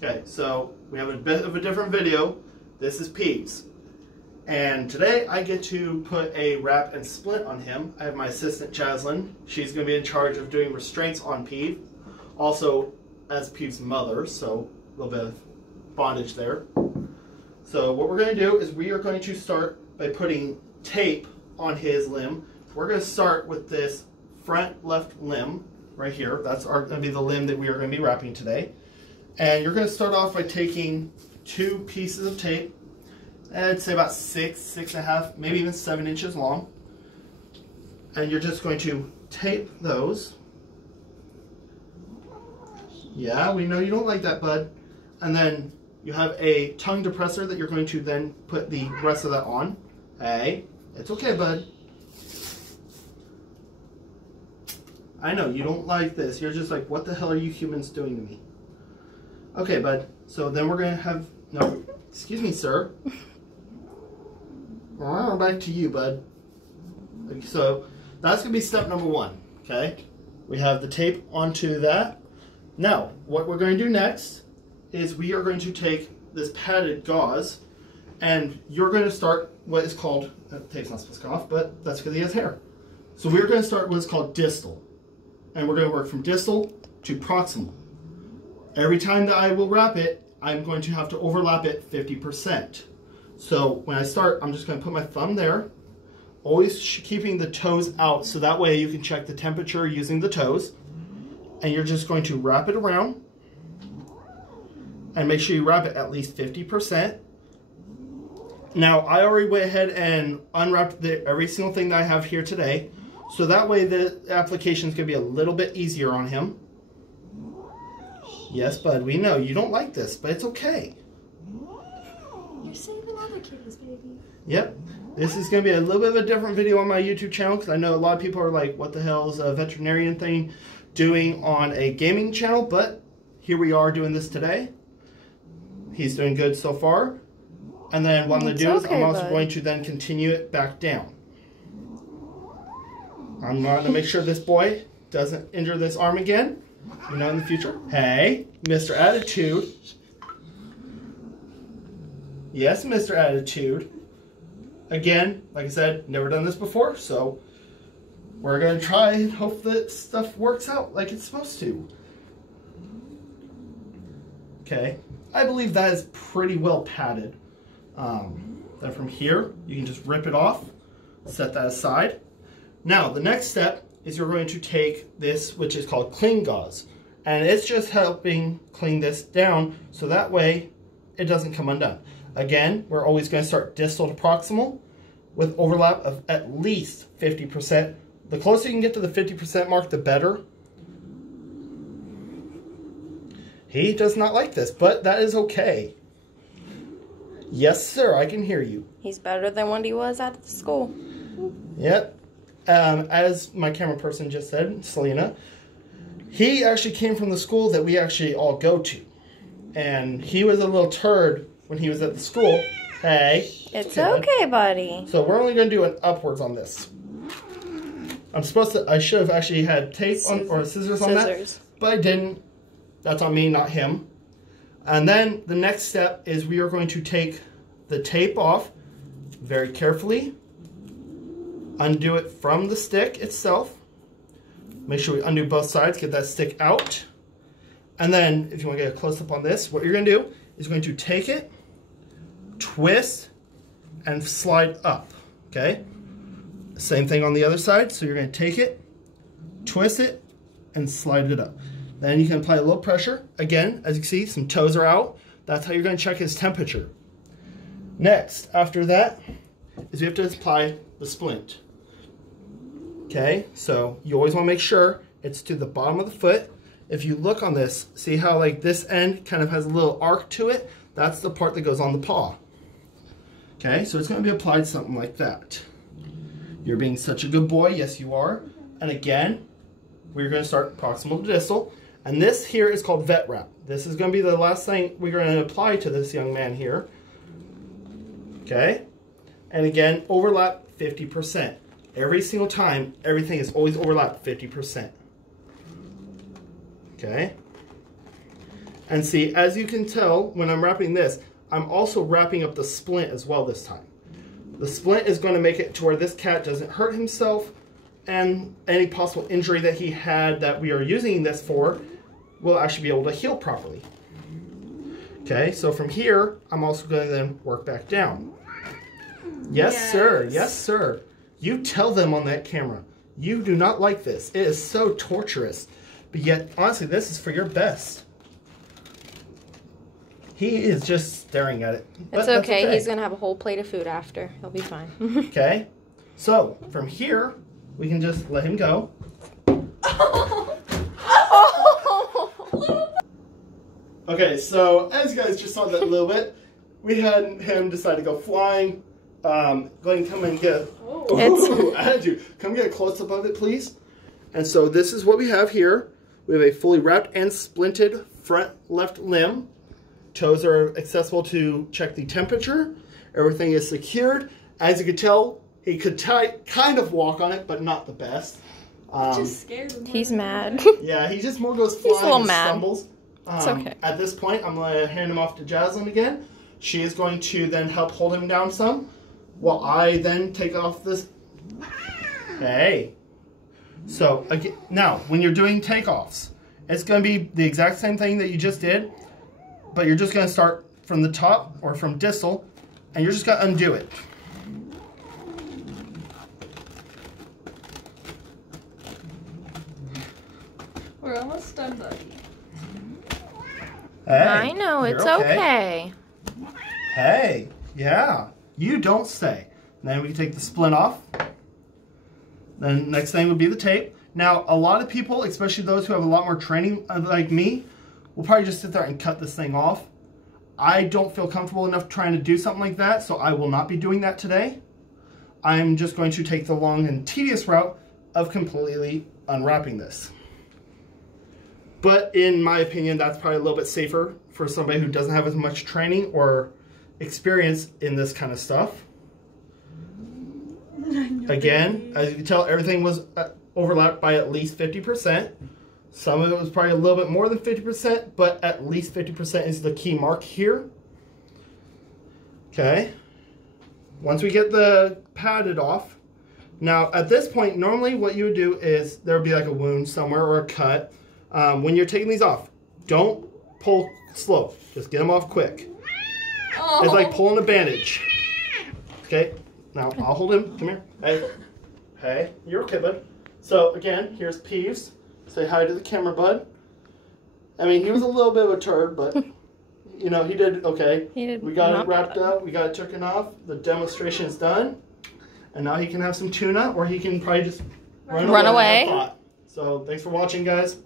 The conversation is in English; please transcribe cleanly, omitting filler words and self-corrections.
Okay, so we have a bit of a different video. This is Peeves. And today I get to put a wrap and splint on him. I have my assistant Jaslyn. She's going to be in charge of doing restraints on Peeves. Also as Peeves' mother, so a little bit of bondage there. So what we're going to do is we are going to start by putting tape on his limb. We're going to start with this front left limb right here. That's going to be the limb that we are going to be wrapping today. And you're going to start off by taking 2 pieces of tape, I'd say about 6.5, maybe even 7 inches long. And you're just going to tape those. Yeah, we know you don't like that, bud. And then you have a tongue depressor that you're going to then put the rest of that on. Hey, it's okay, bud. I know, you don't like this. You're just like, what the hell are you humans doing to me? Okay, bud. So then we're going to have... No, excuse me, sir. Back to you, bud. So that's going to be step number 1, okay? We have the tape onto that. Now, what we're going to do next is we are going to take this padded gauze and you're going to start what is called... That tape's not supposed to come off, but that's because he has hair. So we're going to start what is called distal. And we're going to work from distal to proximal. Every time that I will wrap it, I'm going to have to overlap it 50%. So when I start, I'm just going to put my thumb there, always keeping the toes out, so that way you can check the temperature using the toes. And you're just going to wrap it around. And make sure you wrap it at least 50%. Now, I already went ahead and unwrapped every single thing that I have here today. So that way the application is going to be a little bit easier on him. Yes, bud, we know you don't like this, but it's okay. You're saving other kids, baby. Yep. This is going to be a little bit of a different video on my YouTube channel because I know a lot of people are like, what the hell is a veterinarian thing doing on a gaming channel? But here we are doing this today. He's doing good so far. And then what I'm going to do is I'm also going to then continue it back down. I'm going to make sure this boy doesn't injure this arm again. You know, in the future. Hey, Mr. Attitude. Yes, Mr. Attitude. Again, like I said, never done this before, so we're going to try and hope that stuff works out like it's supposed to. Okay, I believe that is pretty well padded. Then from here, you can just rip it off, set that aside. Now, the next step is you're going to take this, which is called clean gauze. And it's just helping clean this down so that way it doesn't come undone. Again, we're always going to start distal to proximal with overlap of at least 50%. The closer you can get to the 50% mark, the better. He does not like this, but that is okay. Yes, sir, I can hear you. He's better than when he was at the school. Yep. As my camera person just said, Selena, he actually came from the school that we actually all go to. And he was a little turd when he was at the school. Hey. It's okay, buddy. So we're only going to do an upwards on this. I should have actually had tape on, or scissors on that, but I didn't. That's on me, not him. And then the next step is we are going to take the tape off very carefully. Undo it from the stick itself. Make sure we undo both sides, get that stick out. And then, if you want to get a close-up on this, what you're going to do is going to take it, twist, and slide up, okay? Same thing on the other side. So you're going to take it, twist it, and slide it up. Then you can apply a little pressure. Again, as you can see, some toes are out. That's how you're going to check his temperature. Next, after that, is we have to apply the splint. Okay, so you always want to make sure it's to the bottom of the foot. If you look on this, see how like this end kind of has a little arc to it? That's the part that goes on the paw. Okay, so it's going to be applied something like that. You're being such a good boy. Yes, you are. And again, we're going to start proximal to distal. And this here is called vet wrap. This is going to be the last thing we're going to apply to this young man here. Okay, and again, overlap 50%. Every single time, everything is always overlapped 50%. Okay? And see, as you can tell, when I'm wrapping this, I'm also wrapping up the splint as well this time. The splint is going to make it to where this cat doesn't hurt himself, and any possible injury that he had that we are using this for will actually be able to heal properly. Okay, so from here, I'm also going to then work back down. Yes, sir. Yes, sir. You tell them on that camera. You do not like this. It is so torturous. But yet, honestly, this is for your best. He is just staring at it. It's okay. He's going to have a whole plate of food after. He'll be fine. Okay. So, from here, we can just let him go. Okay, so as you guys just saw that a little bit, we had him decide to go flying. Glenn, come and get come get a close-up of it, please. And so this is what we have here. We have a fully wrapped and splinted front left limb. Toes are accessible to check the temperature. Everything is secured. As you can tell, he could kind of walk on it, but not the best. Just scared him. He's mad. Yeah, he just more goes flying. He's a little and mad. Stumbles. It's okay. At this point, I'm going to hand him off to Jaslyn again. She is going to then help hold him down some, while I then take off this. Hey. So, again, now, when you're doing takeoffs, it's going to be the exact same thing that you just did, but you're just going to start from the top or from distal, and you're just going to undo it. We're almost done, buddy. Hey, I know, it's okay. Hey, yeah, you don't say. Then we can take the splint off. Then next thing would be the tape. Now, a lot of people, especially those who have a lot more training like me, will probably just sit there and cut this thing off. I don't feel comfortable enough trying to do something like that, so I will not be doing that today. I'm just going to take the long and tedious route of completely unwrapping this. But in my opinion, that's probably a little bit safer for somebody who doesn't have as much training or experience in this kind of stuff. Again, as you can tell, everything was overlapped by at least 50%. Some of it was probably a little bit more than 50%, but at least 50% is the key mark here. Okay. Once we get the padded off, now at this point, normally what you would do is there would be like a wound somewhere or a cut. When you're taking these off, don't pull slow. Just get them off quick. Oh. It's like pulling a bandage. Okay, now I'll hold him. Come here. Hey. Hey, you're okay, bud. So again, here's Peeves. Say hi to the camera, bud. I mean, he was a little bit of a turd, but you know, he did okay. We got it wrapped up. We got it taken off. The demonstration is done. And now he can have some tuna, or he can probably just run away. So thanks for watching, guys.